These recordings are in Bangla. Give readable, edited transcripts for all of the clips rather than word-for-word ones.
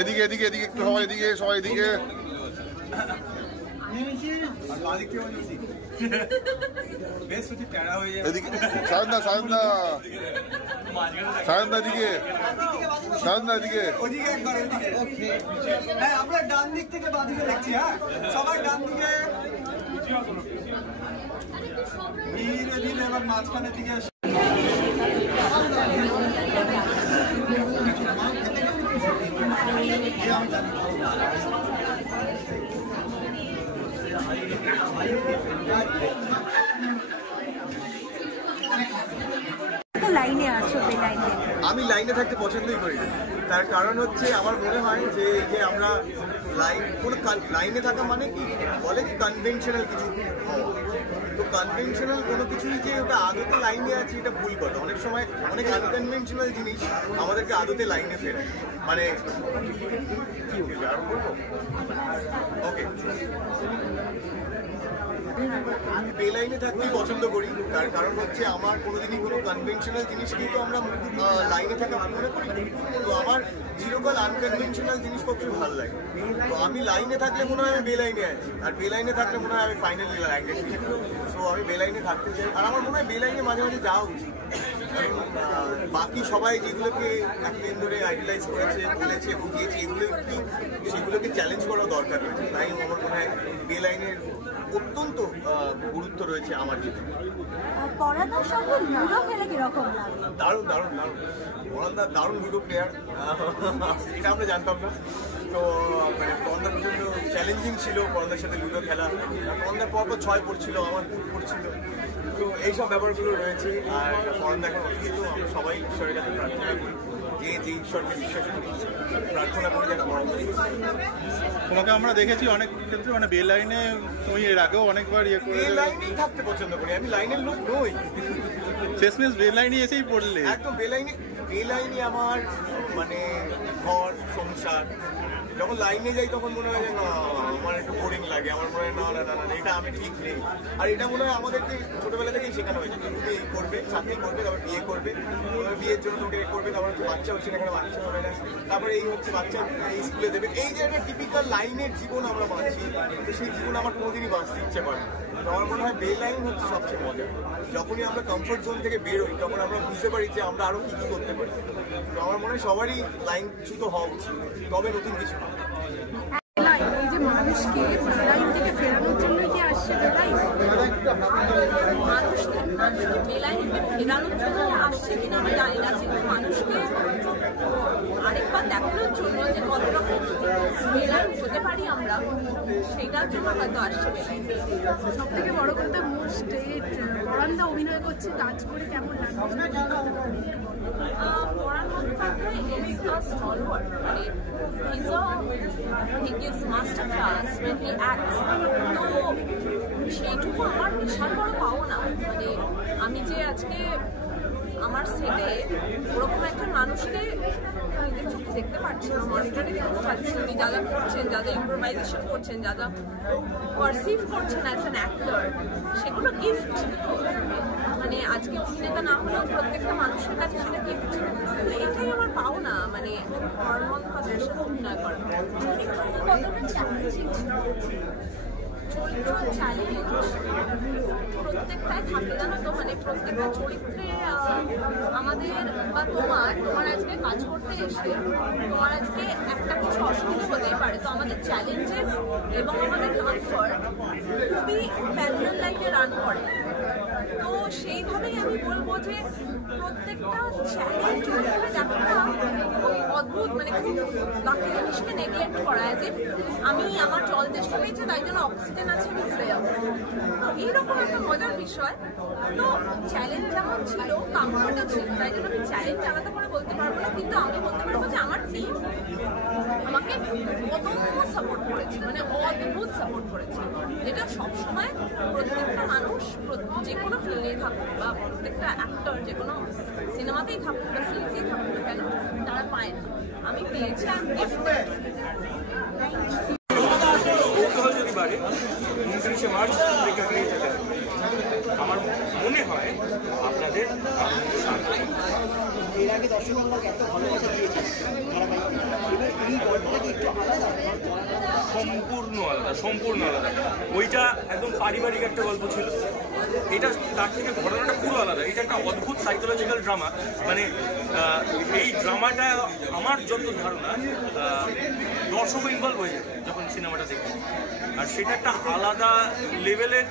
এদিকে এদিকে এদিকে একটু সবাই এদিকে, সবাই এদিকে। সায়নদা, সায়নদা, সায়নদা এদিকে, সায়নদা এদিকে। আমরা ডান দিক থেকে বাঁ দিকে দেখছি। হ্যাঁ, সবাই ডান দিকে ধীরে ধীরে এবার মাঝখানের দিকে। লাইনে আছো, লাইনে আমি লাইনে থাকতে পছন্দই করি না। তার কারণ হচ্ছে আমার মনে হয় যে আমরা লাইনে থাকা মানে কি বলে কি কনভেনশনাল কিছু হওয়া। তো কনভেনশনাল কোনো কিছুই যে ওটা আদতে লাইনে আছে এটা ভুল কথা। অনেক সময় অনেক আনকনভেনশনাল জিনিস আমাদেরকে আদতে লাইনে ফেরায়। মানে কি আর বলবো, ওকে বেলাইনে থাকতেই পছন্দ করি। তার কারণ হচ্ছে আমার কোনোদিনই কোনো কনভেনশনাল জিনিসকেই তো আমরা লাইনে থাকা মনে করি। তো আমার চিরকাল আনকনভেনশনাল জিনিসপত্র ভালো লাগে। তো আমি লাইনে থাকলে মনে হয় আমি বেলাইনে আছি, আর বেলাইনে থাকলে মনে হয় আমি ফাইনালি লাইনে আছি। সো আমি বেলাইনে থাকতে চাই। আর আমার মনে হয় বেলাইনে মাঝে মাঝে যাওয়া উচিত। বাকি সবাই যেগুলোকে একদিন ধরে আইডিয়ালাইজ করেছে, বলেছে, বুঝিয়েছে, এগুলো কি সেগুলোকে চ্যালেঞ্জ করা দরকার রয়েছে। তাই আমার মনে হয় বেলাইনের অত্যন্ত গুরুত্ব রয়েছে আমার জীবনে। দারুণ দারুণ দারুণ, পরানদা দারুণ লুডো প্লেয়ার, এটা আমরা জানতাম না। তো মানে পরানদা প্রচন্ড চ্যালেঞ্জিং ছিল পরানদার সাথে লুডো খেলা। পরানদার পরপর 6 পড়ছিল, আমার 2 পড়ছিল। তো এইসব ব্যাপারগুলো রয়েছে। আর পরানদা এখন অসুস্থ। আমরা সবাই ঈশ্বরের কাছে প্রার্থনা করি, যে ঈশ্বরকে বিশ্বাস করি, প্রার্থনা করি যেন পরানদা। তোমাকে আমরা দেখেছি অনেক ক্ষেত্রে, মানে বে লাইনে তুমি এর আগেও অনেকবার ইয়ে করে। বে লাইনেই থাকতে পছন্দ করি, আমি লাইনের লোক নই। শেষমেশ বে লাইনে এসেই পড়লে। একদম বে লাইনে আমার মানে ঘর সংসার। যখন লাইনে যাই তখন মনে হয় যে না, আমার একটু বোরিং লাগে। আমার মনে হয় না না না এটা আমি ঠিক নেই। আর এটা মনে হয় আমাদেরকে ছোটবেলা থেকেই শেখানো হয়েছে, তুমি এই করবে, চাকরি করবে, তারপর বিয়ে করবে, বিয়ের জন্য তোমাকে এই করবে, তারপর বাচ্চা হচ্ছে না, এখানে বাচ্চা হবে না, তারপরে এই হচ্ছে বাচ্চা এই স্কুলে দেবে। এই যে একটা টিপিক্যাল লাইনের জীবন আমরা বাঁচি, তো সেই জীবন আমার কোনোদিনই বাঁচতে ইচ্ছে করে। তো আমার মনে হয় বে লাইন হচ্ছে সবচেয়ে মজা। যখনই আমরা কমফোর্ট জোন থেকে বেরোই তখন আমরা বুঝতে পারি যে আমরা আরো কি কি করতে পারি। তো আমার মনে হয় সবারই লাইন চ্যুত হওয়া উচিত, তবে নতুন কিছু না। এই যে মানুষকে লাইন থেকে ফেরানোর জন্য কি আসছে মানুষকে ফেরানোর জন্য আসছে কিনা আমি জানি না, কিন্তু মানুষকে আরেকবার দেখানোর জন্য যে কত রকম বেলাইন হতে পারি আমরা, সেটার জন্য হয়তো আসছে। সব থেকে বড় কথা মোস্ট পরানদা অভিনয় করছে, কাজ করে কেমন লাগছে? পরান Mukhopadhyay is a stalwart. He gives master class when he acts. তো সেইটুকু আমার বিশাল বড় পাওনা। মানে আমি যে আজকে আমার সেটে ওরকম একটা মানুষকে নিজের চোখে দেখতে পাচ্ছি, মনিটরে দেখতে পাচ্ছি, উনি যা যা করছেন, যা যা ইম্প্রোভাইজেশন করছেন, যা যা পারসিভ করছেন অ্যাজ অ্যান অ্যাক্টর, সেগুলো গিফট। মানে আজকে অভিনেতা না হলেও প্রত্যেকটা মানুষের কাছে সেটা গিফট। এটাই আমার পাওনা, মানে হরমোন ভাষার সাথে অভিনয় করা। চরিত্র চ্যালেঞ্জ প্রত্যেকটাই থাকে, জানো তো। মানে প্রত্যেকটা চরিত্রে আমাদের বা তোমার আজকে কাজ করতে এসে তোমার আজকে একটা কিছু অসুবিধা হতেই পারে। তো আমাদের চ্যালেঞ্জেস এবং আমাদের কমফর্ট খুবই প্যারালাল লাইনে রান করে। তো সেইভাবেই আমি বলবো যে প্রত্যেকটা চ্যালেঞ্জ দেখাটা অদ্ভুত, মানে খুব বাকি জিনিসকে নেগলেক্ট করা। যে আমি আমার জল তেষ্টা পেয়েছে তাই জন্য অক্সিজেন আছে আমি ভুলে যাবো, তো এইরকম একটা মজার বিষয়। তো চ্যালেঞ্জ যেমন ছিল, কমফোর্টও ছিল, তাই জন্য আমি চ্যালেঞ্জ আলাদা করে বলতে পারবো না। কিন্তু আমি বলতে পারবো যে আমার টিম আমাকে অদম্য সাপোর্ট করেছে, মানে অদ্ভুত সাপোর্ট করেছে, যেটা সবসময় প্রত্যেকটা মানুষ যে কোনো ফিল্ডেই থাকুক বা প্রত্যেকটা অ্যাক্টর যে কোনো সিনেমাতেই থাকুক বা সিরিজেই থাকুক না কেন, তারা পায় না। আমি পেয়েছি আর গিফটেড। 29শে মার্চ প্রেক্ষাগৃহে চলে আসবে। আমার মনে হয় আপনাদের এর আগে দর্শক এত ভালোবাসা দিয়েছে ধারাবাহিক, সম্পূর্ণ আলাদা। ওইটা একদম পারিবারিক একটা গল্প ছিল, এটা তার থেকে ঘটনাটা পুরো আলাদা। এটা একটা অদ্ভুত সাইকোলজিক্যাল ড্রামা। মানে এই ড্রামাটা আমার যত ধারণা দর্শকও ইনভলভ হয়ে যাবে যখন সিনেমাটা দেখবে, আর সেটা একটা আলাদা লেভেলের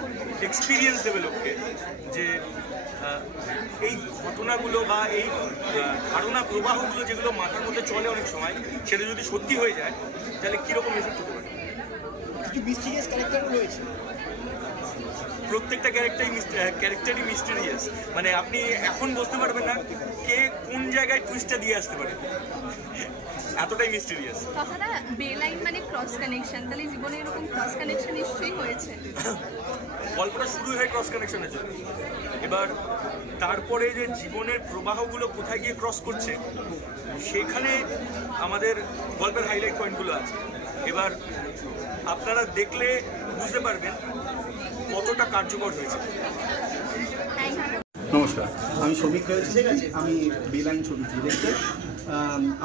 এক্সপিরিয়েন্স দেবে লোককে, যে এই ঘটনাগুলো বা এই ধারণা প্রবাহগুলো যেগুলো মাথার মধ্যে চলে অনেক সময়, সেটা যদি সত্যি হয়ে যায় তাহলে কীরকম এফেক্ট হতে পারে। কিছু মিস্টিরিয়াস ক্যারেক্টারও রয়েছে, প্রত্যেকটা ক্যারেক্টারই মিস্টেরিয়াস। মানে আপনি এখন বুঝতে পারবেন না কে কোন জায়গায় টুইস্টটা দিয়ে আসতে পারে, এতটাই মিস্টেরিয়াস। কথাটা বেলাইন মানে ক্রস কানেকশন, তাহলে জীবনে এরকম ক্রস কানেকশন নিশ্চয়ই হয়েছে। গল্পটা শুরু হয় ক্রস কানেকশনের জন্য, এবার তারপরে যে জীবনের প্রবাহগুলো কোথায় গিয়ে ক্রস করছে সেখানে আমাদের গল্পের হাইলাইট পয়েন্টগুলো আছে। এবার আপনারা দেখলে বুঝতে পারবেন কতটা কার্যকর হয়েছে। নমস্কার, আমি শ্রমিক রয়েছি, আমি বেলাইন ছবিটি দেখতে।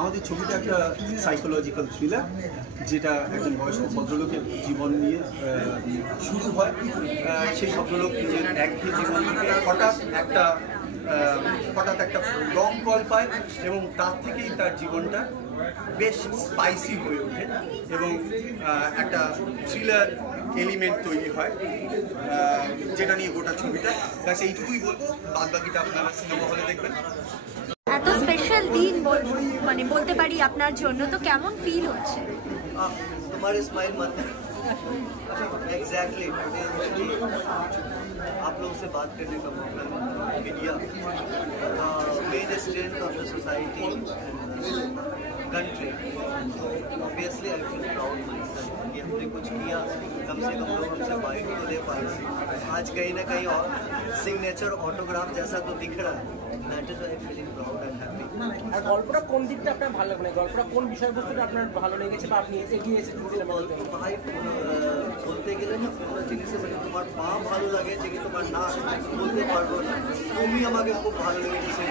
আমাদের ছবিটা একটা সাইকোলজিক্যাল থ্রিলার, যেটা একজন বয়স্ক ভদ্রলোকের জীবন নিয়ে শুরু হয়। সেই ভদ্রলোক নিজের একঘেয়ে জীবন থেকে হঠাৎ একটা রং কল পায় এবং তার থেকেই তার জীবনটা বেশ স্পাইসি হয়ে ওঠে এবং একটা থ্রিলার এলিমেন্ট তৈরি হয়, যেটা নিয়ে গোটা ছবিটা। ব্যাস এইটুকুই বলবো, বাদ বাকিটা আপনারা সিনেমা হলে দেখবেন। এত স্পেশাল দিন মানে বলতে পারি আপনার জন্য, তো কেমন ফিল হচ্ছে? तुम्हारे स्माइल मत एग्जैक्टली आप लोग से बात करने का मौका media main strength of the society country. Obviously I feel proud my self कि हमने कुछ किया, कम से कम लोग हमसे बाइक तो ले पाए। आज कहीं ना कहीं और सिग्नेचर ऑटोग्राफ जैसा तो दिख रहा है। That is I feeling proud and happy. আর গল্পটা কোন দিকটা আপনার ভালো লাগে, গল্পটা কোন বিষয়বস্তুটা আপনার ভালো লেগেছে বা আপনি এগিয়ে এসেছেন? ভাই বলতে গেলে না কোনো জিনিসে মানে তোমার পা ভালো লাগে যে তোমার না বলতে পারবো না, তুমি আমাকে খুব ভালো লেগেছে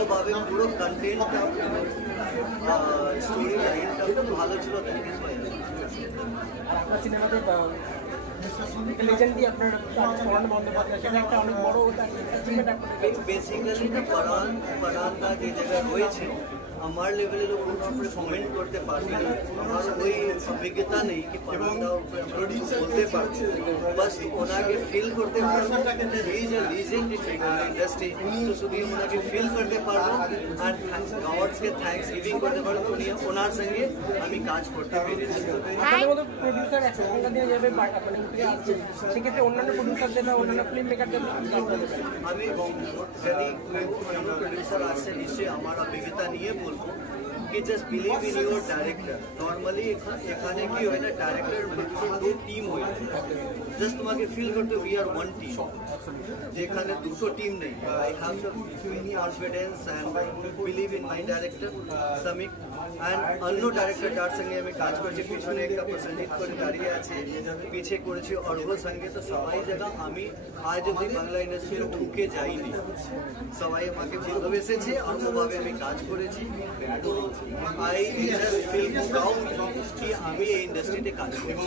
ওভাবে পুরো কন্টেন্টটা স্টোরি লাইনটা খুব ভালো ছিল। আর আপনার সিনেমাতে লেজেন্ডই আপনার পরাণ বন্দ্যোপাধ্যায়, সেটা একটা অনেক বড় বেসিক্যালি না পরাণটা যে জায়গায় রয়েছে আমার লেভেলের উপর কমেন্ট করতে পারবে না, আমার ওই অভিজ্ঞতা নেই কি পরাণদার উপরে বলতে পারছি। বাস ওনাকে ফিল করতে পারবো, এই যে লিজেন্ড ইন্ডাস্ট্রি তো শুধু ওনাকে ফিল করতে পারবো আর গডসকে থ্যাঙ্কস গিভিং করতে পারবো উনি ওনার সঙ্গে আমি কাজ করতে পেরেছি। প্রডিউসার আছে যাবে সেক্ষেত্রে অন্যান্য প্রডিউসারদের বা অন্যান্য ফিল্ম মেকারদের আমি যদি কোনো প্রডিউসার আসছে নিশ্চয়ই আমার অভিজ্ঞতা নিয়ে বলবো कि just believe in your director. Normally এখানে কি হয় না ডাইরেক্টর প্রোডিউসার দু টিম হয়, জাস্ট তোমাকে ফিল করতে উই আর ওয়ান টিম, যেখানে দুটো টিম নেই। I have the confidence and believe in my director Samik and অন্য ডাইরেক্টর যার সঙ্গে আমি কাজ করছি, পিছনে একটা প্রসেনজিৎ করে দাঁড়িয়ে আছে, পিছিয়ে করেছি অর্ঘর সঙ্গে। তো সবাই জায়গা আমি আজ অব্দি বাংলা ইন্ডাস্ট্রিতে ঢুকে যাইনি, সবাই আমাকে ভালোবেসেছে আর ওভাবে আমি কাজ করেছি। তো I just feel proud कि আমি এই ইন্ডাস্ট্রিতে কাজ করি।